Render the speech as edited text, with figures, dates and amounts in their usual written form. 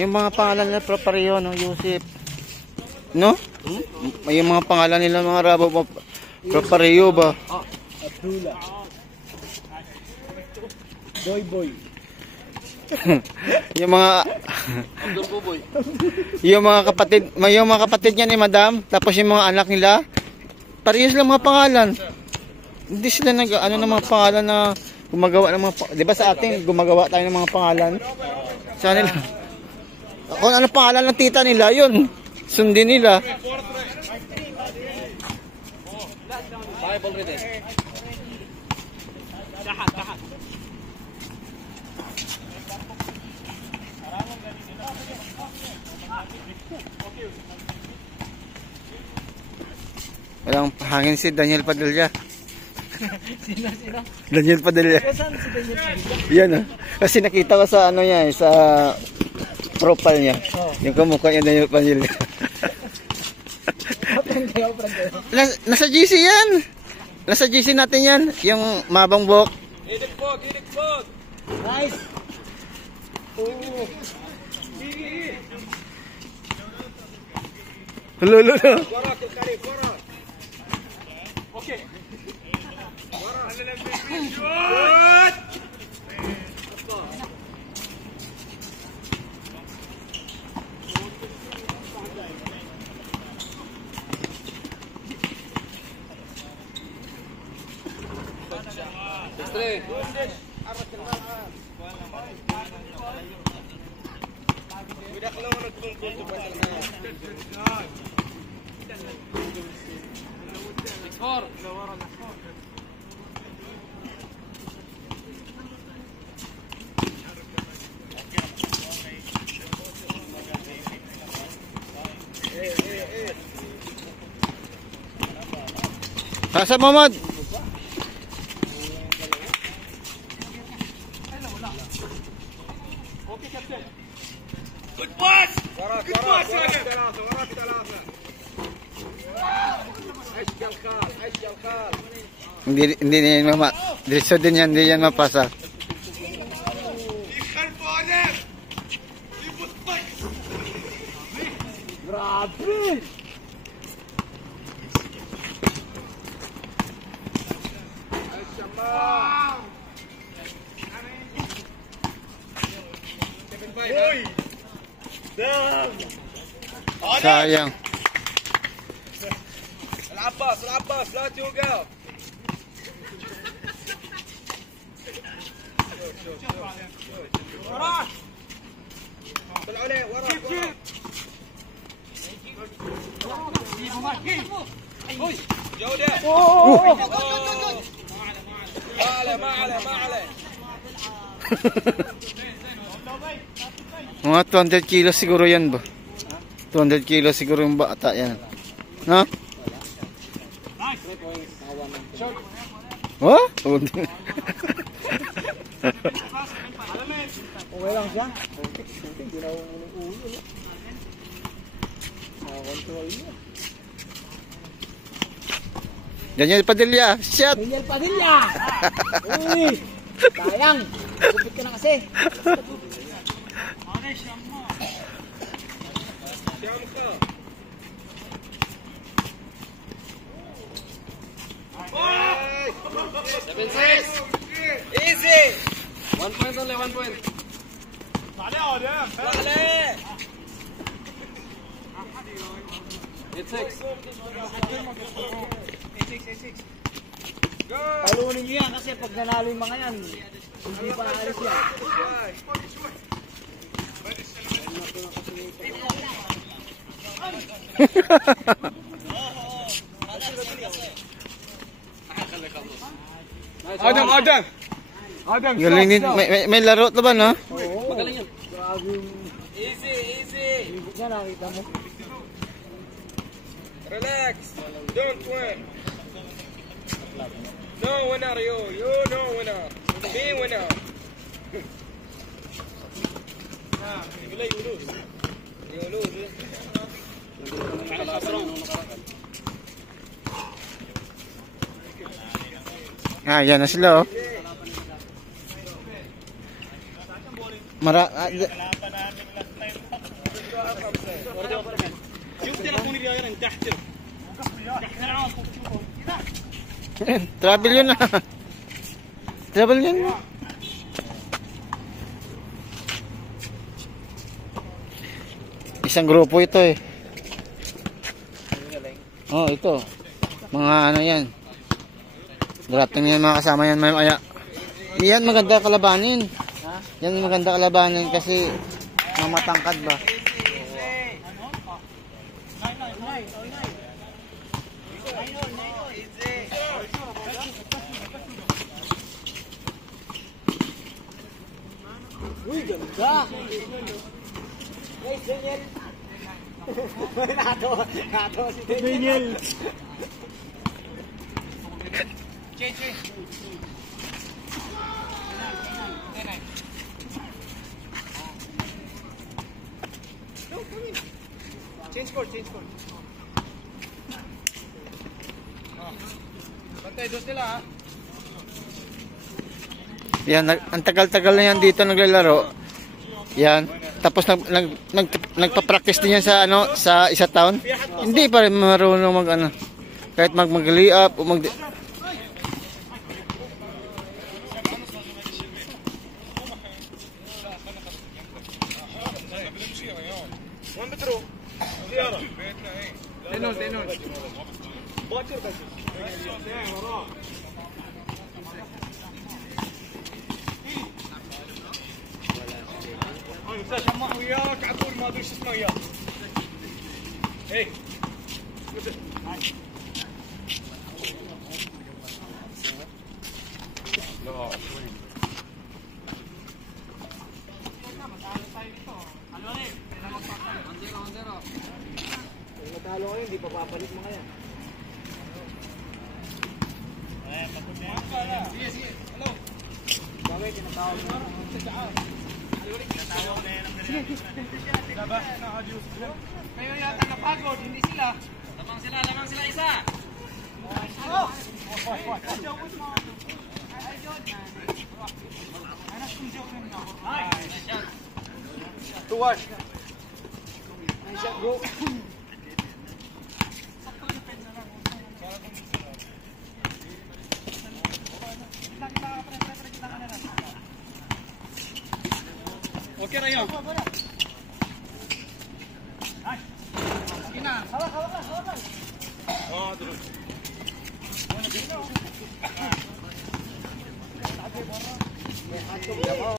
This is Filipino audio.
Yung mga pangalan nila pareho, no? Yusip. No? Yung mga pangalan nila mga rabo pareho ba? Abdullah. Boy. Yung mga yung mga kapatid niya ni Madam, tapos yung mga anak nila, parehas lang mga pangalan. Hindi sila ano ng mga pangalan na gumagawa ng mga, 'di ba sa atin gumagawa tayo ng mga pangalan? Sa nila. Kung ano pangalan ng tita nila, yun. Sundin nila. Walang hangin si Daniel Padilla. Sino? Daniel Padilla. Saan si Daniel Padilla? Yan ah. Kasi nakita ko sa ano niya, sa profile niya. Oh. Yung kamukha niya Daniel Padilla. Nasa GC yan. Nasa GC natin yan. Yung mabang buhok. Hidik po. Nice. Lolo. Wara, kari, wara. Okay. Wara. Shoot! Extre. Budak lang nagtungkol sa pasal. 6-4. Hasan Muhammad. Good pass! Good pass! Wara kita laasa. Aish Jalkal. Hindi yan diretso din yan, hindi yan mapasa. Grabe. Sayang. العباس لا توقف. وراه طلعوا عليه وراه جودة. ما عليه. Mga 200 kilos siguro yan ba? 200 kilos siguro yung bata yan. No? Oh? Okay lang siya. Hindi na umunong ulo. Nakakontrol niya. Daniel Padilla, shot! Daniel Padilla! Uy! Sayang! Gupit ka na kasi. Easy. 1 point only, 1 point. عليه. It's 6. Talunin niyo yan kasi pag nanalo yung mga yan, hindi pa naalis yan. Adam. Galing din. May laro to ba, no? Oo. Magaling yun. Grabe yung Easy. ibig niya, nakita mo. Relax. Don't win. No winner, you no winner. Me winner. You lose. Yan na sila, oh. شوف تليفوني اللي من تحت Travel yun na. Travel yun. Isang grupo ito eh. Oh, ito. Mga ano yan. Drafting yan mga kasama yan. Yan maganda kalabanin. Yan maganda kalabanin kasi mamatangkad ba. Uy, ganda! Guys, Daniel! Nato si Daniel! Change! Change court. Bantay, dos nila ha. Yan, ang tagal-tagal na yan dito naglalaro. Yan. Tapos nagpa-practice din yan sa ano, sa isa taon. Hindi pa rin marunong mag ano. Kahit mag-lay up o mag تنون باكر بس انت شماع وياك عطول ما ادري شو اسمه وياك هيك Matalo ko yun, di pa papalit mga yan. Bakit, tinatawag mo? Kayo yata napagod, hindi sila. Lamang sila isa. Tuwad. Nice shot, bro. Okay na yan. Hawak.